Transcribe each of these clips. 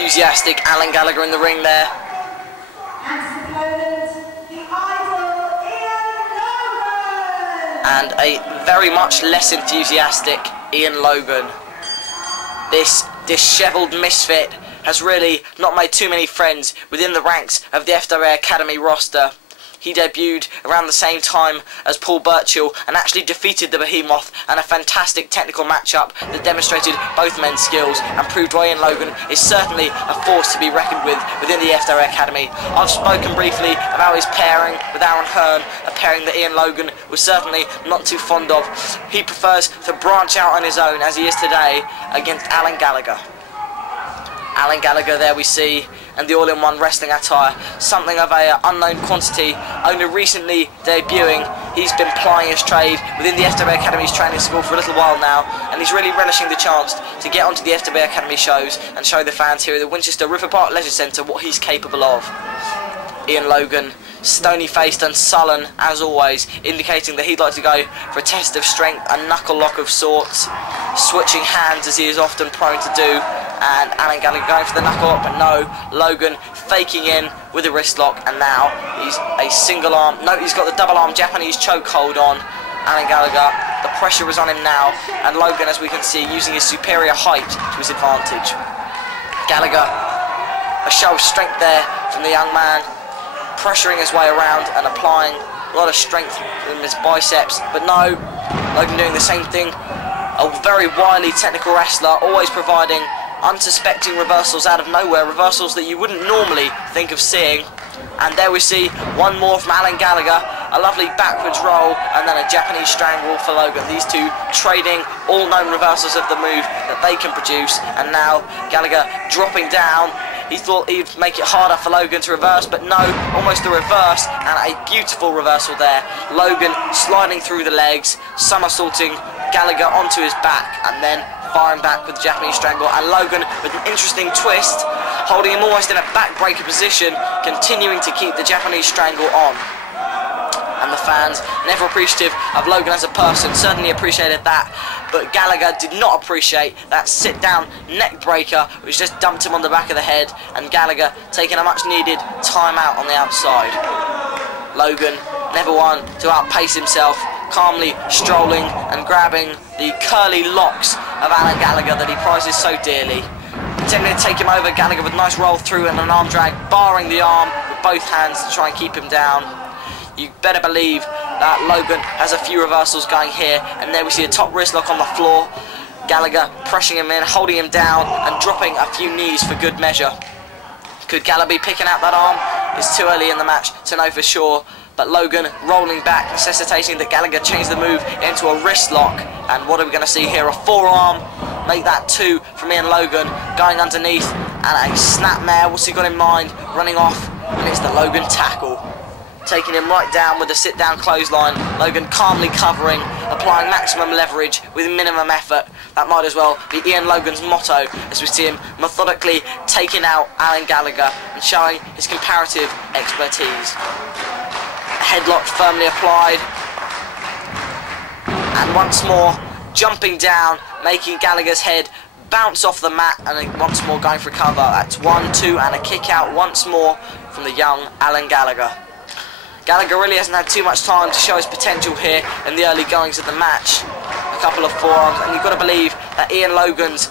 enthusiastic Alan Gallagher in the ring there. And a very much less enthusiastic Ian Logan. This dishevelled misfit has really not made too many friends within the ranks of the FWA Academy roster. He debuted around the same time as Paul Burchill and actually defeated the Behemoth in a fantastic technical matchup that demonstrated both men's skills and proved why Ian Logan is certainly a force to be reckoned with within the FWA Academy. I've spoken briefly about his pairing with Aaron Hearn, a pairing that Ian Logan was certainly not too fond of. He prefers to branch out on his own, as he is today, against Alan Gallagher. Alan Gallagher there we see, and the all-in-one wrestling attire, something of a unknown quantity, only recently debuting. He's been plying his trade within the FWA Academy's training school for a little while now, and he's really relishing the chance to get onto the FWA Academy shows and show the fans here at the Winchester River Park Leisure Centre what he's capable of. Ian Logan, stony-faced and sullen as always, indicating that he'd like to go for a test of strength, a knuckle lock of sorts, switching hands as he is often prone to do, and Alan Gallagher going for the knuckle lock, but no, Logan faking in with a wrist lock, and now he's a single arm, no, he's got the double arm Japanese chokehold on Alan Gallagher. The pressure is on him now, and Logan, as we can see, using his superior height to his advantage. Gallagher, a show of strength there from the young man, pressuring his way around and applying a lot of strength in his biceps, but no, Logan doing the same thing. A very wily technical wrestler, always providing unsuspecting reversals out of nowhere, reversals that you wouldn't normally think of seeing. And there we see one more from Alan Gallagher, a lovely backwards roll and then a Japanese strangle for Logan. These two trading all known reversals of the move that they can produce, and now Gallagher dropping down. He thought he'd make it harder for Logan to reverse, but no, almost a reverse, and a beautiful reversal there. Logan sliding through the legs, somersaulting Gallagher onto his back, and then firing back with the Japanese strangle, and Logan with an interesting twist, holding him almost in a backbreaker position, continuing to keep the Japanese strangle on. And the fans, never appreciative of Logan as a person, certainly appreciated that, but Gallagher did not appreciate that sit-down neck breaker, which just dumped him on the back of the head, and Gallagher taking a much-needed time-out on the outside. Logan, never one to outpace himself, calmly strolling and grabbing the curly locks of Alan Gallagher that he prizes so dearly. Attempting to take him over, Gallagher with a nice roll through and an arm drag, barring the arm with both hands to try and keep him down. You better believe that Logan has a few reversals going here, and there we see a top wrist lock on the floor. Gallagher pressing him in, holding him down and dropping a few knees for good measure. Could Gallagher be picking out that arm? It's too early in the match to know for sure, but Logan rolling back, necessitating that Gallagher change the move into a wrist lock. And what are we going to see here? A forearm, make that two from Ian Logan, going underneath, and a snapmare. What's he got in mind? Running off, and it's the Logan tackle. Taking him right down with a sit-down clothesline. Logan calmly covering, applying maximum leverage with minimum effort. That might as well be Ian Logan's motto, as we see him methodically taking out Alan Gallagher and showing his comparative expertise. Headlock firmly applied, and once more jumping down, making Gallagher's head bounce off the mat, and then once more going for cover. That's 1, 2, and a kick out once more from the young Alan Gallagher. Gallagher really hasn't had too much time to show his potential here in the early goings of the match. A couple of forearms, and you've got to believe that Ian Logan's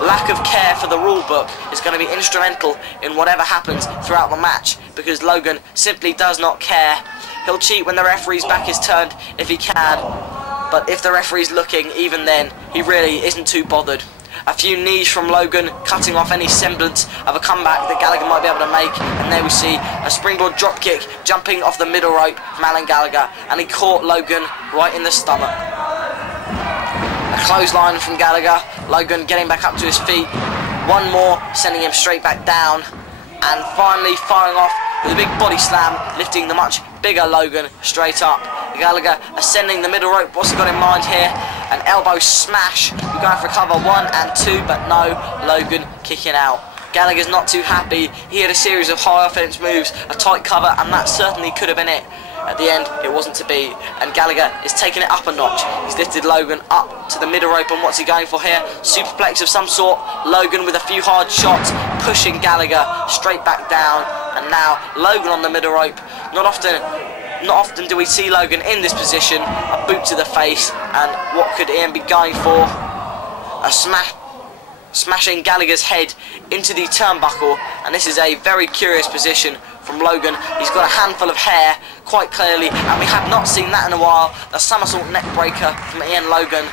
lack of care for the rule book is going to be instrumental in whatever happens throughout the match, because Logan simply does not care. He'll cheat when the referee's back is turned if he can, but if the referee's looking, even then, he really isn't too bothered. A few knees from Logan, cutting off any semblance of a comeback that Gallagher might be able to make, and there we see a springboard drop kick jumping off the middle rope from Alan Gallagher, and he caught Logan right in the stomach. A clothesline from Gallagher, Logan getting back up to his feet, one more sending him straight back down, and finally firing off with a big body slam, lifting the much bigger Logan straight up. Gallagher ascending the middle rope. What's he got in mind here? An elbow smash. We're going for cover 1 and 2, but no, Logan kicking out. Gallagher's not too happy. He had a series of high offense moves, a tight cover, and that certainly could have been it. at the end it wasn't to be, and Gallagher is taking it up a notch. He's lifted Logan up to the middle rope, and what's he going for here? Superplex of some sort. Logan with a few hard shots, pushing Gallagher straight back down, and now Logan on the middle rope. Not often do we see Logan in this position. A boot to the face, and what could Ian be going for? A smashing Gallagher's head into the turnbuckle, and this is a very curious position from Logan. He's got a handful of hair, quite clearly, and we have not seen that in a while. The somersault neck breaker from Ian Logan.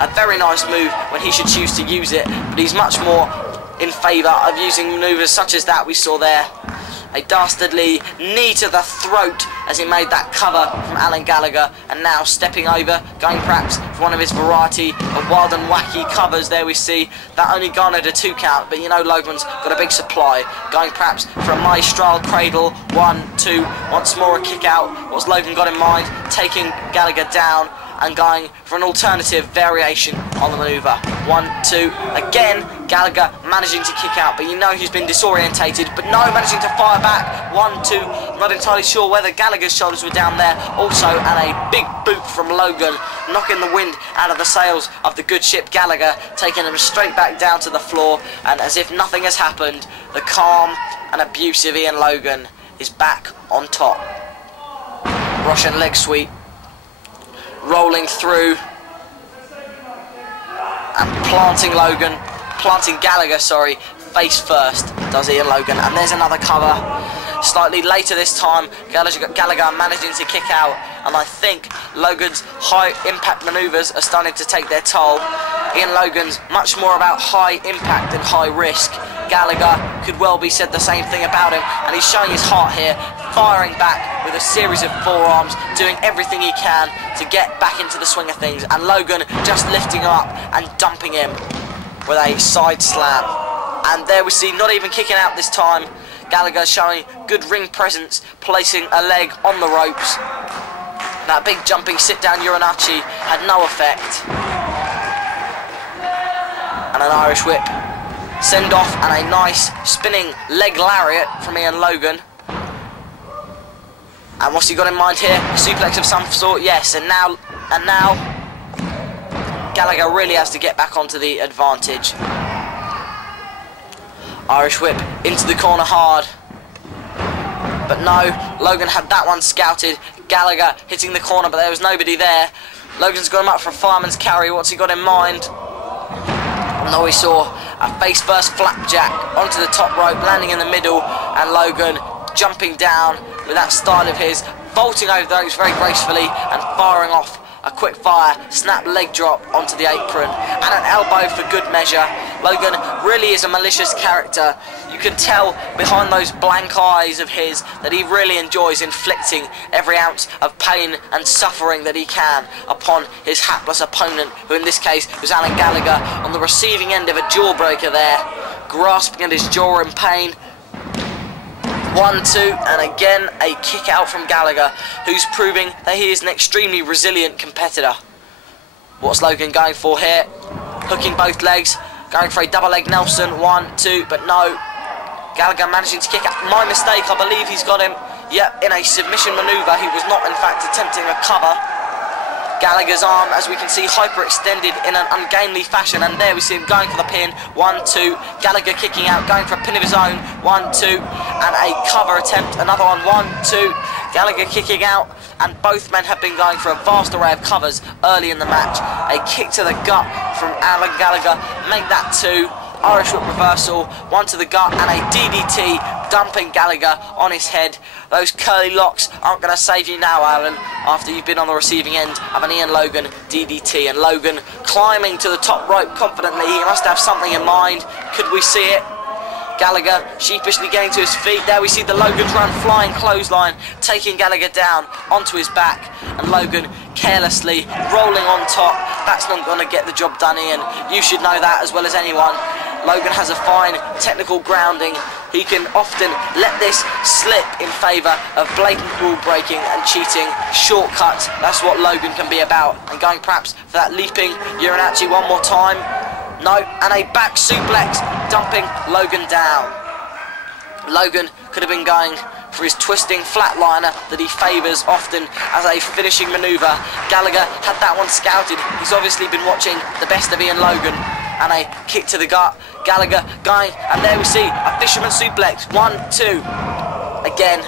A very nice move when he should choose to use it, but he's much more in favour of using manoeuvres such as that we saw there. A dastardly knee to the throat as he made that cover from Alan Gallagher, and now stepping over, going perhaps for one of his variety of wild and wacky covers. There we see that only garnered a 2 count, but you know Logan's got a big supply. Going perhaps for a maestral cradle, 1, 2, once more a kick out. What's Logan got in mind? Taking Gallagher down and going for an alternative variation on the manoeuvre. 1, 2, again Gallagher managing to kick out, but you know he's been disorientated, but no, managing to fire back. 1, 2, not entirely sure whether Gallagher's shoulders were down there also, and a big boot from Logan, knocking the wind out of the sails of the good ship Gallagher, taking him straight back down to the floor, and as if nothing has happened, the calm and abusive Ian Logan is back on top. Russian leg sweep, rolling through and planting Gallagher, face first, does Ian Logan, and there's another cover. Slightly later this time, Gallagher managing to kick out, and I think Logan's high impact manoeuvres are starting to take their toll. Ian Logan's much more about high impact than high risk. Gallagher could well be said the same thing about him, and he's showing his heart here, firing back with a series of forearms, doing everything he can to get back into the swing of things, and Logan just lifting him up and dumping him with a side slam. And there we see, not even kicking out this time, Gallagher showing good ring presence, placing a leg on the ropes. That big jumping sit down Urinachi had no effect. And an Irish whip, send off, and a nice spinning leg lariat from Ian Logan. And what's he got in mind here? A suplex of some sort, yes. And now Gallagher really has to get back onto the advantage. Irish whip into the corner hard, but no, Logan had that one scouted. Gallagher hitting the corner, but there was nobody there. Logan's got him up for a fireman's carry. What's he got in mind? No, we saw a face first flapjack onto the top rope, landing in the middle, and Logan jumping down with that style of his, vaulting over the ropes very gracefully and firing off a quick fire, snap leg drop onto the apron, and an elbow for good measure. Logan really is a malicious character. You can tell behind those blank eyes of his that he really enjoys inflicting every ounce of pain and suffering that he can upon his hapless opponent, who in this case was Alan Gallagher, on the receiving end of a jawbreaker there, grasping at his jaw in pain. 1, 2, and again a kick out from Gallagher, who's proving that he is an extremely resilient competitor. What's Logan going for here? Hooking both legs, going for a double leg Nelson. 1, 2, but no. Gallagher managing to kick out. My mistake, I believe he's got him. Yep, in a submission manoeuvre. He was not in fact attempting a cover. Gallagher's arm, as we can see, hyperextended in an ungainly fashion, and there we see him going for the pin. 1, 2, Gallagher kicking out, going for a pin of his own. 1, 2, and a cover attempt, another one. 1, 2, Gallagher kicking out, and both men have been going for a vast array of covers early in the match. A kick to the gut from Alan Gallagher, make that 2. Irish whip reversal, 1 to the gut, and a DDT, dumping Gallagher on his head. Those curly locks aren't going to save you now, Alan, after you've been on the receiving end of an Ian Logan DDT. And Logan climbing to the top rope confidently. He must have something in mind. Could we see it? Gallagher sheepishly getting to his feet. There we see the Logan's Run flying clothesline, taking Gallagher down onto his back, and Logan carelessly rolling on top. That's not going to get the job done, Ian. You should know that as well as anyone. Logan has a fine technical grounding. He can often let this slip in favour of blatant rule breaking and cheating. Shortcuts, that's what Logan can be about. And going perhaps for that leaping Urinachi one more time. No, and a back suplex, dumping Logan down. Logan could have been going for his twisting flatliner that he favours often as a finishing manoeuvre. Gallagher had that one scouted. He's obviously been watching the best of Ian Logan. And a kick to the gut. Gallagher going, and there we see a fisherman suplex. 1, 2. Again,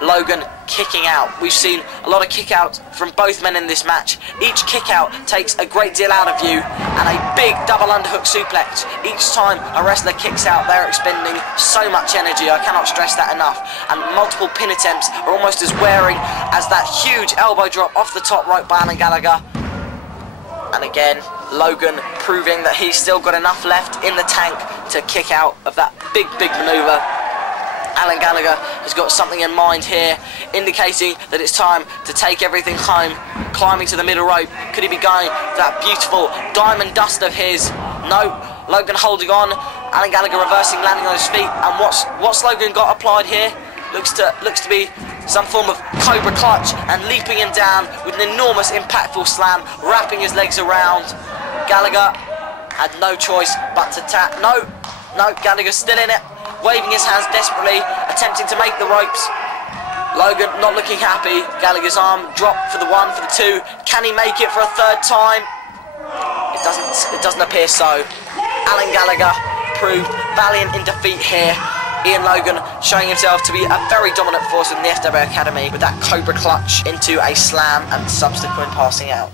Logan kicking out. We've seen a lot of kick outs from both men in this match. Each kick out takes a great deal out of you, and a big double underhook suplex. Each time a wrestler kicks out, they're expending so much energy. I cannot stress that enough. And multiple pin attempts are almost as wearing as that huge elbow drop off the top rope by Alan Gallagher. And again, Logan proving that he's still got enough left in the tank to kick out of that big manoeuvre. Alan Gallagher has got something in mind here, indicating that it's time to take everything home. Climbing to the middle rope. Could he be going for that beautiful diamond dust of his? No. Logan holding on. Alan Gallagher reversing, landing on his feet. And what's Logan got applied here? Looks to be some form of cobra clutch, and leaping him down with an enormous impactful slam, wrapping his legs around. Gallagher had no choice but to tap. No, Gallagher's still in it. Waving his hands desperately, attempting to make the ropes. Logan not looking happy. Gallagher's arm dropped for the 1, for the 2. Can he make it for a third time? It doesn't appear so. Alan Gallagher proved valiant in defeat here. Ian Logan showing himself to be a very dominant force in the FWA Academy with that cobra clutch into a slam and subsequent passing out.